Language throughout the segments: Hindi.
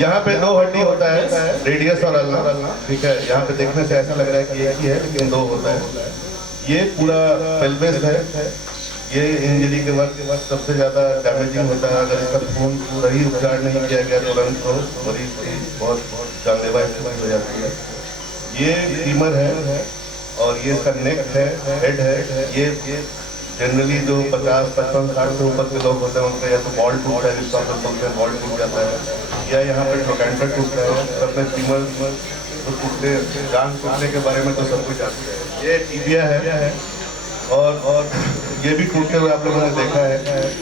यहाँ पे दो हड्डी होता है, रेडियस और अल्ना, ठीक है। यहाँ पे देखने से ऐसा लग रहा है कि एक ही है, लेकिन दो होता है। ये पूरा पेल्विस है। ये इंजरी के वक्त सबसे ज़्यादा डैमेजिंग होता है। अगर इसका खून सही उपचार नहीं किया गया तुरंत तो मरीज की बहुत जानलेवा स्थिति हो जाती है। ये फीमर है और ये इसका नेक है, हेड है। ये जनरली जो 50, 55, 60 से ऊपर के लोग होते हैं उनका या तो बॉल टूटता है, जिसको हम बोलते हैं बॉल टूट जाता है, या यहाँ पर ट्रोकेंटर टूटता है। सबने फीमर तो टूटने, जान टूटने के बारे में तो सब कुछ जानते हैं। ये टीबिया है और ये भी टूटते हुए आप लोगों ने देखा है।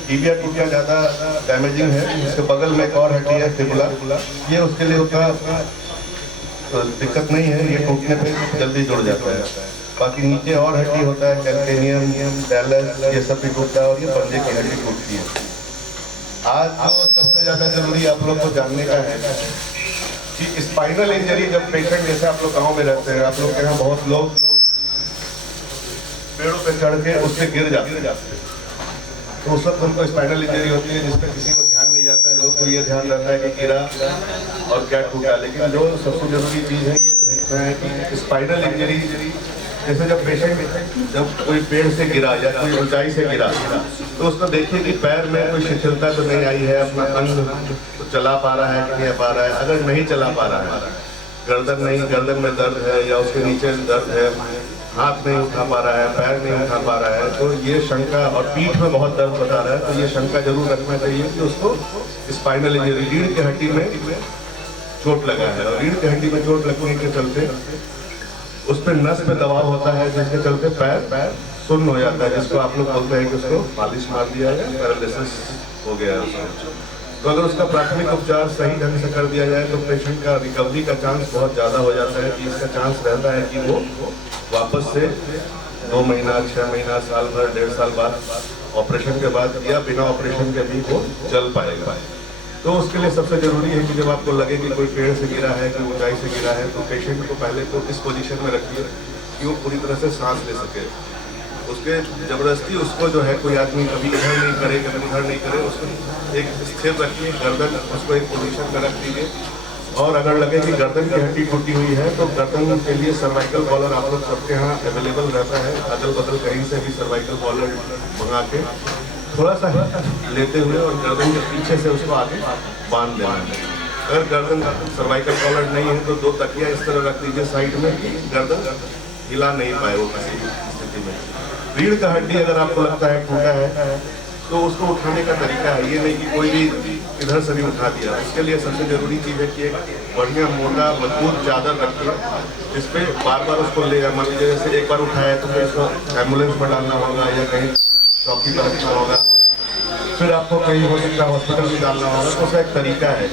टीबिया टूटना ज़्यादा डैमेजिंग है। इसके बगल में एक और हड्डी है, फिबुला। ये उसके लिए उतना दिक्कत नहीं है, ये टूटने पे जल्दी जुड़ जाता है। बाकी नीचे और हड्डी होता है, कैल्केनियम, टैलस, ये सब भी टूटता है और ये पंजे की हड्डी टूटती है। आज जो सबसे ज़्यादा जरूरी आप लोग को जानने का है कि स्पाइनल इंजरी जब पेशेंट, जैसे आप लोग गाँव में रहते हैं, आप लोग के यहाँ बहुत लोग पेड़ों पे चढ़ के उससे गिर जाते हैं, तो उस वक्त उनको स्पाइनल इंजरी होती है, जिसपे किसी को ध्यान नहीं जाता है। लोग को ये ध्यान रहता है कि गिरा और क्या टूटा, लेकिन जो सबसे जरूरी चीज़ है ये देखना है कि स्पाइनल इंजरी, जैसे जब पेशेंट जब कोई पेड़ से गिरा या कोई ऊंचाई से गिरा तो उसको देखिए कि पैर में कोई शिथिलता तो नहीं आई है, अपना अंग तो चला पा रहा है कि नहीं पा रहा है। अगर नहीं चला पा रहा है, गर्दन में दर्द है या उसके नीचे दर्द है, हाथ नहीं उठा पा रहा है, पैर नहीं उठा पा रहा है, तो ये शंका, और पीठ में बहुत दर्द बता रहा है, तो ये शंका जरूर रखना चाहिए कि उसको स्पाइनल इंजरी, रीढ़ की हड्डी में चोट लगा है। और रीढ़ की हड्डी में चोट लगने के चलते उस पर नस पे दबाव होता है, जिसके चलते पैर सुन्न हो जाता है, जिसको आप लोग बोलते हैं कि उसको मालिश मार दिया है, पैरालिसिस हो गया है। तो अगर उसका प्राथमिक उपचार सही ढंग से कर दिया जाए तो पेशेंट का रिकवरी का चांस बहुत ज़्यादा हो जाता है, कि इसका चांस रहता है कि वो वापस से 2 महीना, 6 महीना, साल भर, 1.5 साल बाद ऑपरेशन के बाद या बिना ऑपरेशन के भी वो चल पाएगा। तो उसके लिए सबसे ज़रूरी है कि जब आपको लगे कि कोई पेड़ से गिरा है, कोई ऊंचाई से गिरा है, तो पेशेंट को पहले तो इस पोजीशन में रखिए कि वो पूरी तरह से सांस ले सके। उसके जबरदस्ती उसको जो है कोई आदमी कभी इधर नहीं करे, कभी उधर नहीं करे, उसको एक स्थिर रखिए, गर्दन उसको एक पोजीशन में रख दीजिए। और अगर लगे कि गर्दन की हड्डी टूटी हुई है तो गर्दन के लिए सर्वाइकल कॉलर आप लोग सबके यहाँ अवेलेबल रहता है। अदल बदल कहीं से भी सर्वाइकल कॉलर मंगा के थोड़ा सा लेते हुए और गर्दन के पीछे से उसको आगे बांध देना है। अगर गर्दन सर्वाइकल कॉलर नहीं है तो 2 तकिया इस तरह रख दीजिए साइड में कि गर्दन हिला नहीं पाए वो किसी स्थिति में। रीढ़ का हड्डी अगर आपको लगता है टूटा है तो उसको उठाने का तरीका है, ये नहीं कि कोई भी इधर से भी उठा दिया। उसके लिए सबसे ज़रूरी चीज़ है कि एक बढ़िया मोटा मजबूत चादर रखिए, जिसपे बार बार उसको ले, मान लीजिए जैसे एक बार उठाया तो फिर उसको एम्बुलेंस में डालना होगा या कहीं चौकी पर रखना होगा, फिर आपको कहीं हो सकता है हॉस्पिटल में डालना होगा। तो उसका एक तरीका है,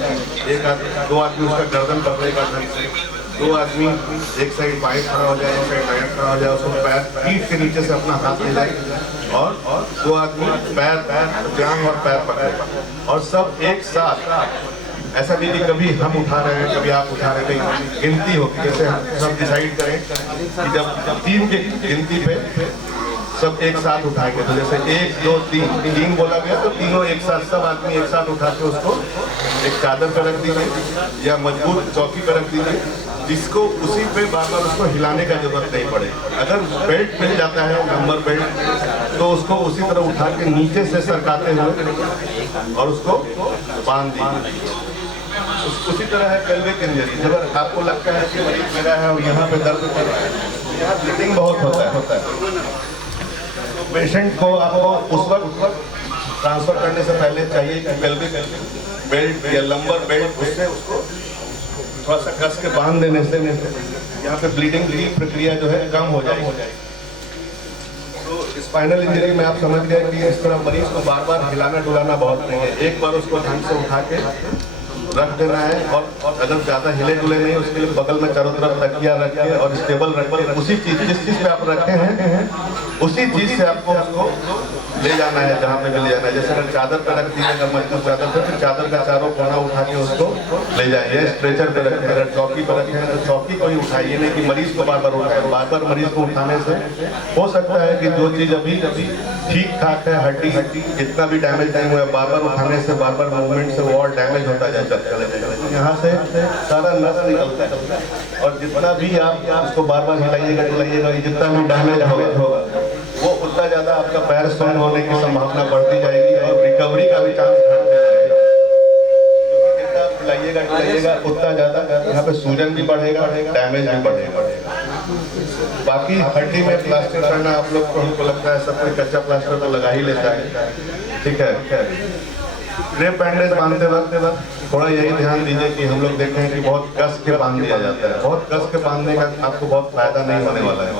2 आदमी उसका गर्दन पकड़ेगा, 2 आदमी एक साइड बाएं खड़ा हो जाए, एक साइड दाएं खड़ा हो जाए, उसको पैर पीठ के नीचे से अपना हाथ ले जाए और 2 आदमी पैर जांघ और पैर पकड़े और सब एक साथ। ऐसा नहीं कि कभी हम उठा रहे हैं कभी आप उठा रहे हैं, गिनती होगी। जैसे हम सब डिसाइड करें कि जब 3 की गिनती पे सब एक साथ उठाएंगे, तो जैसे 1, 2, 3 बोला गया तो तीनों एक साथ, सब आदमी एक साथ उठा के उसको एक चादर पर रख दीजिए या मजबूत चौकी पर रख दीजिए, जिसको उसी पे बार बार उसको हिलाने का जरूरत नहीं पड़े। अगर बेल्ट मिल जाता है नंबर बेल्ट तो उसको उसी तरह उठा के नीचे से सरकाते हुए और उसको बांध दीजिए। उसी तरह है पेल्विक इंजरी, जब आपको लगता है कि मरीज मेरा है और यहाँ पे दर्द कर रहा है, यहाँ ब्लीडिंग बहुत होता है, पेशेंट को आपको उस वक्त ट्रांसफर करने से पहले चाहिए कि पेल्विक बेल्ट या लंबर बेल्ट उससे उसको थोड़ा सा कस के बांध देने से यहाँ पे ब्लीडिंग की प्रक्रिया जो है कम हो जाएगी। तो स्पाइनल इंजरी में आप समझ गए कि इस तरह मरीज को बार बार हिलाना डुलाना बहुत नहीं है, एक बार उसको ढंग से उठा के रख देना है। और अगर ज़्यादा हिले डुले नहीं, उसके लिए बगल में चारों तरफ तकिया रखिए और स्टेबल रखिए। उसी चीज़, जिस चीज़ पे आप रखे हैं उसी चीज़ से आपको उसको ले जाना है जहाँ पे भी ले जाना है, जैसे अगर चादर पे रख दी अगर मजबूत चादर पे, फिर चादर का चारों कोना उठा के उसको ले जाइए। स्ट्रेचर पे रखें, अगर चौकी पर रखे हैं तो चौकी को ही उठाइए, नहीं कि मरीज को बार बार उठाए। बार बार मरीज को उठाने से हो सकता है कि जो चीज अभी ठीक ठाक है, हड्डी जितना भी डैमेज नहीं हुआ है, बार बार उठाने से, बार बार मूवमेंट से वो और डैमेज होता जाए चलते। यहाँ से सारा नस निकलता है और जितना भी आप उसको बार बार हिलाइएगा, जितना भी डैमेज होगा वो उतना ज्यादा आपका पैर स्ट्रॉन्ग होने की संभावना बढ़ती जाएगी और रिकवरी का भी चांस घटते जाएगा। क्योंकि जितना आप हिलाइएगा उतना ज्यादा यहाँ पे सूजन भी बढ़ेगा, डैमेज भी बढ़ेगा। बाकी हड्डी में प्लास्टर करना आप लोग को, हमको लगता है सब कोई कच्चा प्लास्टर तो लगा ही लेता है, ठीक है। क्रेप बैंडेज बांधते वक्त थोड़ा यही ध्यान दीजिए कि हम लोग देखें कि बहुत कस के बांध दिया जाता है। बहुत कस के बांधने का आपको बहुत फायदा नहीं होने वाला है।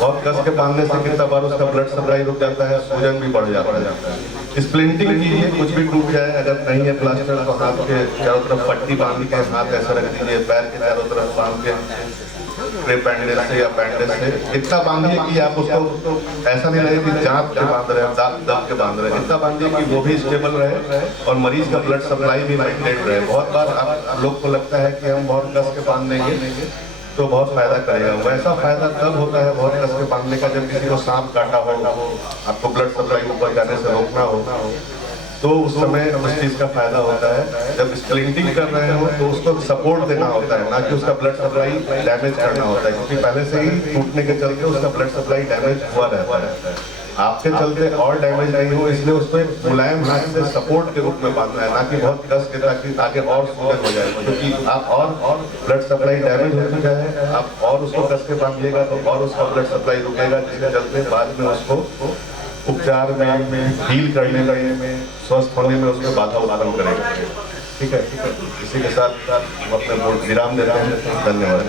बहुत कस के बांधने से कितना बार उसका ब्लड सप्लाई रुक जाता है, सूजन भी बढ़ जाता है। स्प्लिंटिंग कीजिए, कुछ भी टूट जाए, अगर नहीं है प्लास्टर तो हाथ के चारों तरफ पट्टी बांध के हाथ ऐसा रख दीजिए, पैर के चारों तरफ बांध के क्रेप बैंडेज से या बैंडेज से इतना बांधिए कि आप उसको ऐसा नहीं लगे कि जांप के बांध रहे हैं, दाब के बांध रहे हैं। इतना बांधिए कि वो भी स्टेबल रहे और मरीज का ब्लड सप्लाई भी मेंटेन रहे। बहुत बार आप लोग को लगता है कि हम बहुत कस के बांध देंगे तो बहुत फायदा करेगा। वैसा फायदा तब होता है बहुत कस के बांधने का जब किसी को सांप काटा हो, आपको ब्लड सप्लाई ऊपर जाने से रोकना हो, तो उस समय उस चीज का फायदा होता है। जब स्प्लिंटिंग कर रहे हो तो उसको सपोर्ट देना होता है, ना कि उसका ब्लड सप्लाई डैमेज करना होता है, क्योंकि पहले से ही टूटने के चलते उसका ब्लड सप्लाई डैमेज हुआ रहता है। आपके चलते और डैमेज नहीं हो, इसलिए उसको एक मुलायम हाथ से सपोर्ट के रूप में बांधना है, ना कि बहुत कस के, ताकि आगे और सूजन हो जाए। क्योंकि आप और ब्लड सप्लाई डैमेज हो चुका है, आप और उसको कस के बांधिएगा तो और उसका ब्लड सप्लाई रुकेगा, जिसके चलते बाद में उसको उपचार में हील करने में, स्वस्थ होने में उसमें बाधा उत्पन्न करेगा। ठीक है, इसी के साथ हम अपने विराम देते हैं। धन्यवाद।